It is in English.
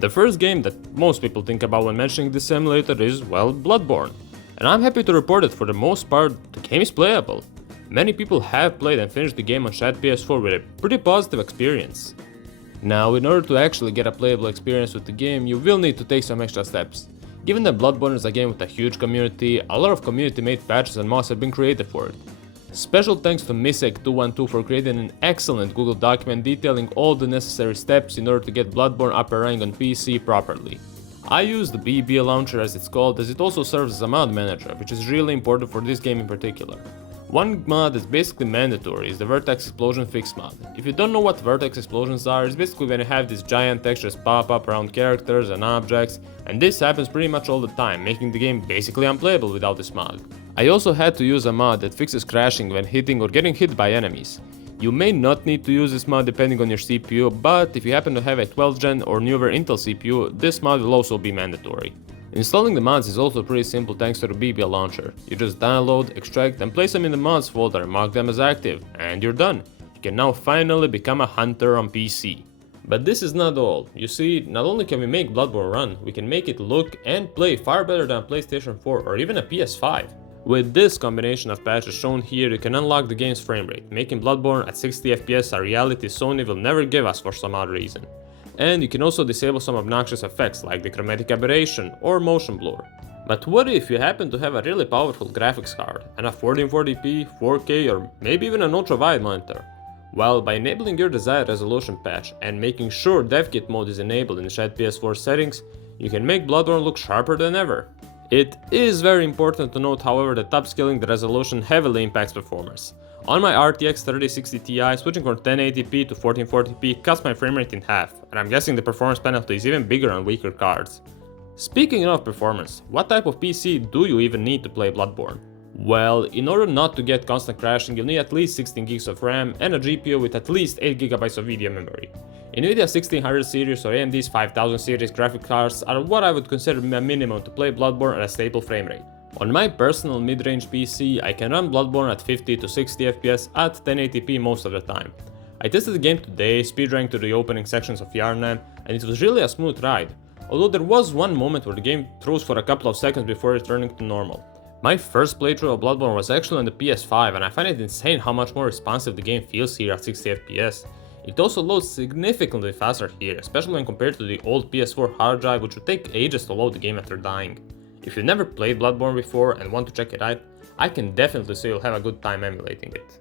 The first game that most people think about when mentioning this emulator is, well, Bloodborne. And I'm happy to report that for the most part, the game is playable. Many people have played and finished the game on Shat PS4 with a pretty positive experience. Now, in order to actually get a playable experience with the game, you will need to take some extra steps. Given that Bloodborne is a game with a huge community, a lot of community-made patches and mods have been created for it. Special thanks to Misek212 for creating an excellent Google document detailing all the necessary steps in order to get Bloodborne up and running on PC properly. I use the BB launcher as it's called, as it also serves as a mod manager, which is really important for this game in particular. One mod that's basically mandatory is the Vertex Explosion Fix mod. If you don't know what Vertex Explosions are, it's basically when you have these giant textures pop up around characters and objects, and this happens pretty much all the time, making the game basically unplayable without this mod. I also had to use a mod that fixes crashing when hitting or getting hit by enemies. You may not need to use this mod depending on your CPU, but if you happen to have a 12th gen or newer Intel CPU, this mod will also be mandatory. Installing the mods is also pretty simple thanks to the BB launcher. You just download, extract and place them in the mods folder, mark them as active, and you're done. You can now finally become a hunter on PC. But this is not all. You see, not only can we make Bloodborne run, we can make it look and play far better than a PlayStation 4 or even a PS5. With this combination of patches shown here, you can unlock the game's framerate, making Bloodborne at 60 FPS a reality Sony will never give us for some odd reason. And you can also disable some obnoxious effects like the chromatic aberration or motion blur. But what if you happen to have a really powerful graphics card and a 1440p, 4K or maybe even an ultra-wide monitor? Well, by enabling your desired resolution patch and making sure DevKit mode is enabled in the Shat PS4 settings, you can make Bloodborne look sharper than ever. It is very important to note, however, that upscaling the resolution heavily impacts performance. On my RTX 3060 Ti, switching from 1080p to 1440p cuts my framerate in half, and I'm guessing the performance penalty is even bigger on weaker cards. Speaking of performance, what type of PC do you even need to play Bloodborne? Well, in order not to get constant crashing, you'll need at least 16 gigs of RAM and a GPU with at least 8 GB of video memory. Nvidia's 1600 series or AMD's 5000 series graphic cards are what I would consider a minimum to play Bloodborne at a stable framerate. On my personal mid-range PC, I can run Bloodborne at 50 to 60 FPS at 1080p most of the time. I tested the game today, speedrunning to the opening sections of Yarnam, and it was really a smooth ride, although there was one moment where the game froze for a couple of seconds before returning to normal. My first playthrough of Bloodborne was actually on the PS5, and I find it insane how much more responsive the game feels here at 60 FPS. It also loads significantly faster here, especially when compared to the old PS4 hard drive, which would take ages to load the game after dying. If you've never played Bloodborne before and want to check it out, I can definitely say you'll have a good time emulating it.